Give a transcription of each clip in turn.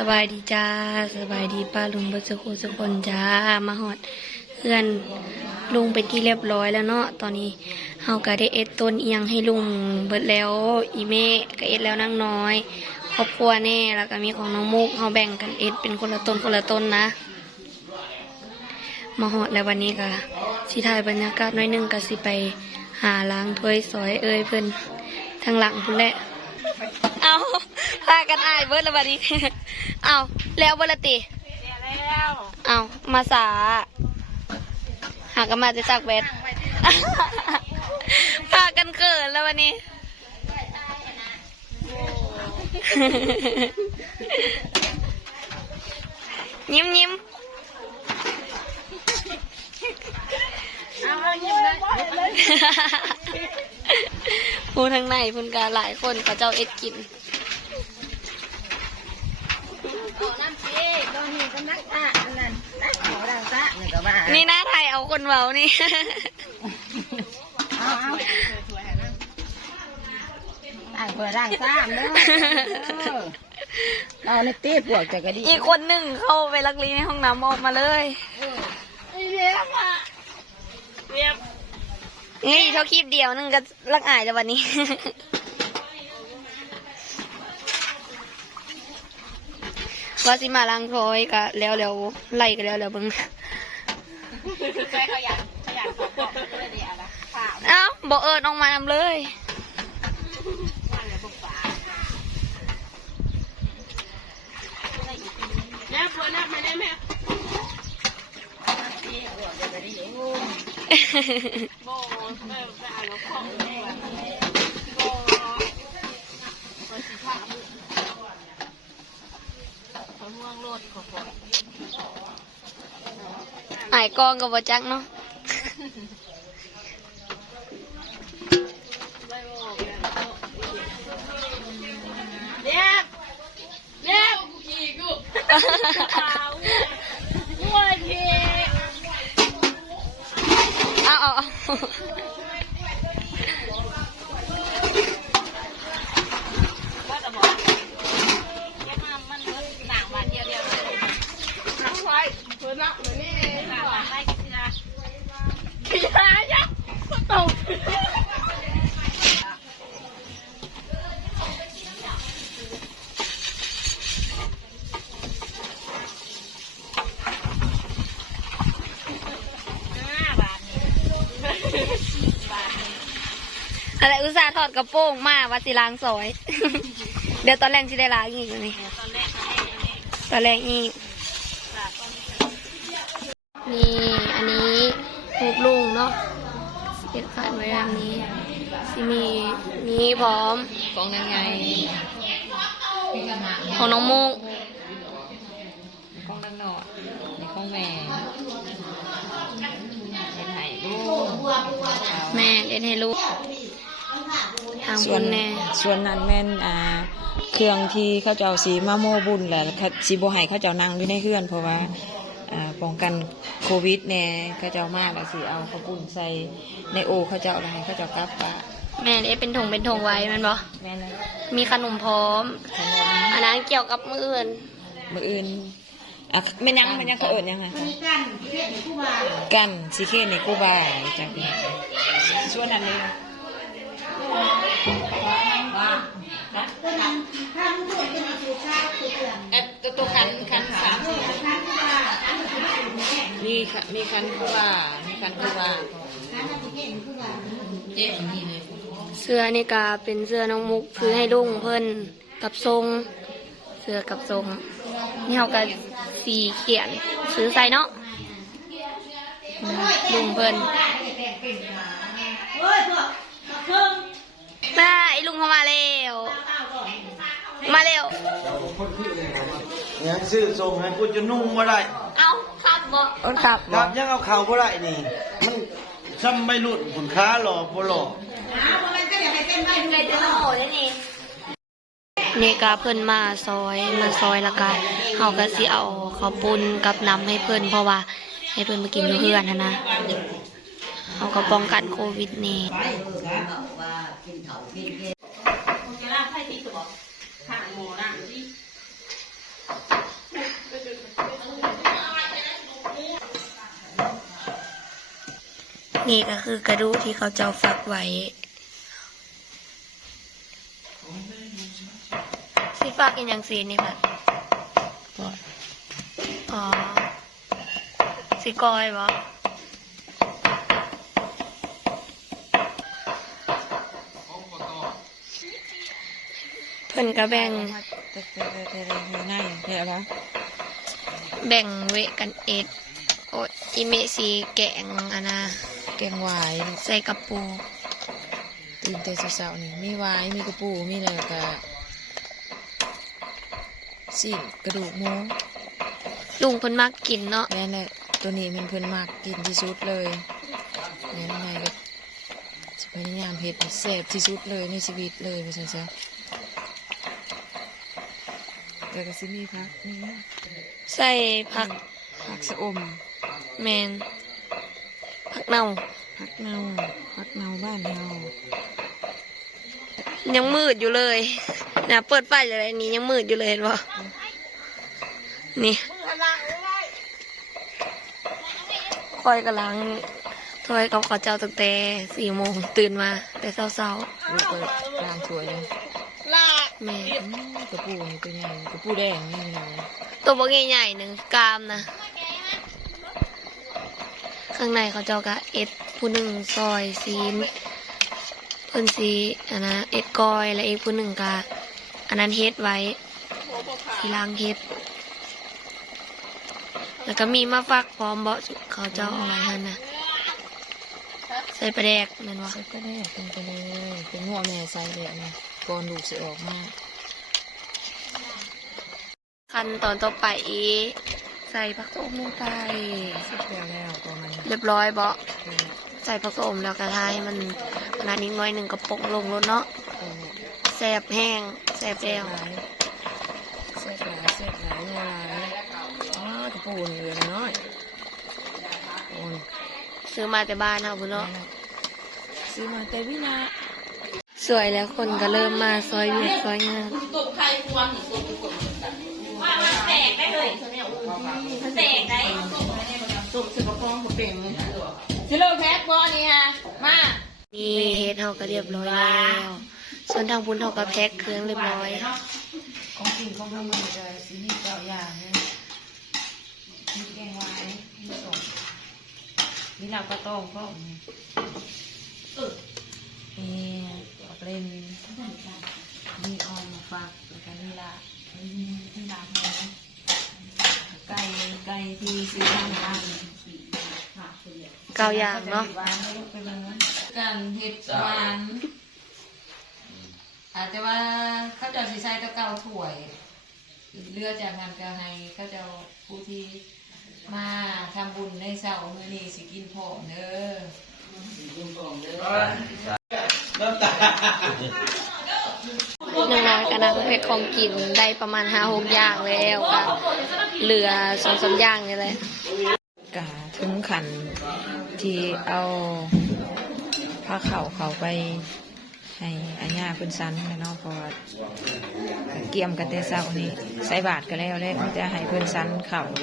สบายดีจ้าสบายดีป้าลุงเบัสกุสุคนจ้ามาหอดเพื่อนลุงเป็นที่เรียบร้อยแล้วเนาะตอนนี้เฮาก็ได้เอ็ดต้นเอียงให้ลุงเบิดแล้วอีเมก็เอ็ดแล้วนั่งน้อยครอบครัวแน่แล้วก็มีของน้องมุกเฮาแบ่งกันเอ็ดเป็นคนละต้นคนละต้นนะ มาหอดแล้ววันนี้ก็สิถ่ายบรรยากาศน้อยนึงก็สิไปหาล้างถ้วยซอยเอ้ยเพิ่นทางหลังพุ่นแหละเอาพากันอายเบิดแล้วบัดนี้ เอาแล้วเบิดละติแล้วเอามาสา หากันมาจะจากเวทพากันเกินแล้ววันนี้ยิ้มยิ้มเอาเอายิ้มเลยพูดทางในพูนกาหลายคนเขาเจ้าเอ็ดกินขอ น้ำซีก็นี่ก็นักตาอันนั้นนักขอดังตาเนี่ยก็ว่านี่หน้าไทยเอาคนเว้านี่ เอาเอาต่างเพื่อร่างซ้ำเด้อเราในตีปวกจะกระดิอีกคนหนึ่งเข้าไปลักลีในห้องน้ำออกมาเลยเรียบอะเรียบนี่เท่าคลิปเดียวนึงก็ลักอายแล้ววันนี้ ว่าสิมาล้างถ้อยก็แล้วแล้วไล่ก็แล้วแล้วเบิ่งใช้ขยันขยันขอบอกเลยเดี๋ยวนะฝ่าเอ้าบอกเอิญออกมานำเลยวันละบุกฝ่าแม่ปวดนับไม่ได้แม่นี่ปวดจะกระดิโอ้โบแม่ไปอ่านแล้วของ อห่วงรถขอขออายกองกับบจักเนาะเรียบเรียบขี่กูเอาหัวขี่เอาเอาเอาว่า อะไรอุตส่าห์ถอดกระโปรงมาว่าสิล้างซอย เดี๋ยวตอนแรกสิได้ล้างอีกอยู่นี่ตอนแรกตอนแรกอีกนี่อันนี้หูบลุงเนาะเก็บขันไว้แบบนี้สิมีมีพร้อมกองยังไงของน้องมุกกองดังหนอดในกองแม่เป็นไห้ลูกแม่เล่นให้ลูก ทางส่คุวนณแน่ส่วนนั้นแม่นอ่าเครื่องที่เขาเจ้าสีมาโมบุญแหละเขาสีโบให้เขาเจ้านั่งอยู่ในเครื่องเพราะว่าอ่าป้องกันโควิดแน่เขาเจ้ามาแล้วสิเอาข้าวปุ้นใส่ในโอเขาเจ้าอะไรเขาเจ้ากลับปะแม่เล่นเป็นถงเป็นถงไว้แมันบ่แม่นเลยมีขนมพร้อม ขนมอันนั้นเกี่ยวกับมืออื่นมืออื่นอะไม่ยังไม่ยังเขาเอิญยังไงกันสีเคนในกูบาจังส่วนนั้นเลย เอ๊ะตัวตัวคันคันสามสี่มีค่ะมีคันกูบามีคันกูบาเจ๊นี่เลยเสื้อนี่ก็เป็นเสื้อน้องมุกซื้อให้ลุงเพิ่นกับทรงเสื้อกับทรงนี่เขาก็สีเขียนซื้อใส่เนาะลุงเพิ่นน่าไอ้ ลุงเขามาแล้วมาเร็วยังซื้อส่งให้กูจะนุ่งบ่ได้เอาครับบ่อ้นขับครับยังเอาเข่าบ่ได้นี่ มันซ้ำไม่รุ่นผลค้าหล่อบ่หล่อไงจะโหดนี่นี่ก็เพิ่นมาซอยมาซอยแล้วก็เขาก็สิเอาข้าวปุ้นกับน้ำให้เพิ่นเพราะว่า ให้เพิ่นมากินอยู่เพื่อนหั้นนะเขาก็ป้องกันโควิดนี่ จะลากให้ที่ตัวข้างหมูนะ นี่ก็คือกระดูกที่เขาเจ้าฟักไว้สิฟักอีกอย่างสีนี่ค่ะอ๋อสิกอยบ่เพิ่นก็แบ่งแต่แต่แต่แต่แต่ในเดี๋ยวแล้วแบ่งเวะกันเอ็ดโอ้ยอิเมสีแกงอันนะ แกงหวายใส่กระปูตื่นแต่เช้าๆนี่มีหวายมีกระปูมีอะไรก็สิ่งกระดูกหมูลุงเพิ่นมักกินเนาะแม่นแหละตัวนี้มันเพิ่นมากกินที่สุดเลยแม่นไงก็จะพยายามเฮ็ดให้แซ่บที่สุดเลยในชีวิตเลยว่าซั่นซะแต่ก็สิมีพักนี่นะใส่ผักผักสะอมแมนผัก เน่าผักเนาผักเนาบ้านเฮายังมืดอยู่เลยนะเปิดไฟอะไรนี้ยังมืดอยู่เลยเห็นปะนี่คอยกำลังถอยกับข้าวเจ้าตั้งแต่สี่โมงตื่นมา แต่เช้าลูกเปิดกลางสวยเลยลากๆแม่อืมกระปูนี่ตัวใหญ่กระปูแดงนี่เราตัวบกใหญ่ๆหนึ่งกรามนะ ข้างในเขาเจ้ากะเอ็ดผู้หนึ่งซอยซีนเพิ่นซีอันนะเอ็ดกอยและอีกผู้หนึ่งกะอันนั้นเฮ็ดไว้ทีล้างเฮ็ด แล้วก็มีมาฟักพร้อมเบาะเขาเจ้าเอาไว้หั่นนะใส่ปลาแดกแม่นว่าใส่ก็ได้เป็นไปเลยเป็นหัวแม่ใส่เลยนะก่อนลูกสิออกมาขั้นตอนต่อไปอีก ใส่ผักส้มลงไปเสร็จแล้วแล้วประมาณนี้เรียบร้อยเบาะเออใส่ผักส้มแล้วก็ทายมันขนาดนี้น้อยหนึ่งกระปกลงรถเนาะเออแสบแห้งแสบเสีแล้ยวหลายเสียหลายเสียหลายหัวหลายอ๋อกระปูนี่เหลือน้อยโอ้ยซื้อมาแต่บ้านเอาบุญเนาะซื้อมาแต่วินาสวยแล้วคนก็เริ่มมาซอยเวียดซอยงานตุ่มไข่ควรตุ่มตุ่ม มันแตกได้ตุ่มสิบกองผมเป็นสิโลแพ็คบอนี่ฮะมานี่เฮ็ดเฮาก็เรียบร้อยแล้วส่วนทางบุญเฮาก็แพ็คเครื่องเรียบร้อยของจริงของทำมันจะสีนี่เก้าอย่างนี่มีแกงวายมีสมมีหลักปลาตองก็มีมีปลาเล่นมีออมมาฟักแล้วก็มีละมีที่ลาแห้งไก่ไก่ที่ซื้อทางร้านเก้าอย่างเนาะหวานไม่รู้เป็นยังไงการเห็ดหวานอาจจะว่าเขาจะสีใส่ตะเกาถ้วยเลือจากนั้นก็ให้เขาจะผู้ที่มาทำบุญในเสาร์มื้อนี้สิกินพร้อมเด้อน้ำตา น้องน้อยก็นั่งแพ็คของกินได้ประมาณห้าหกอย่างแล้วก็เหลือสองสามอย่างนี่แหละกาถึงขันที่เอาผ้าเข่าวเขาไปให้อาญาเพิ่นสันนะเนาะเพราะว่าเกี่ยมกันแต่เช้านี่ใส่บาทก็แล้วแล้วมันจะให้เพิ่นสันเข่าเ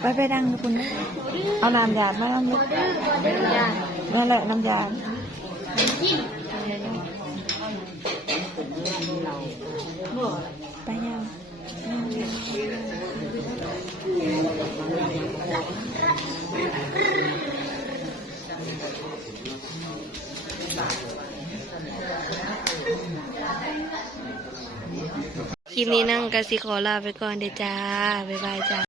ไปไปดังคุณนะเอาน้ำยาดมาน้ำลึกนั่นแหละน้ำยาดไปยัง นี้นั่งกสิขอลาไปก่อนเด้อจ้า บ๊ายบายจ้า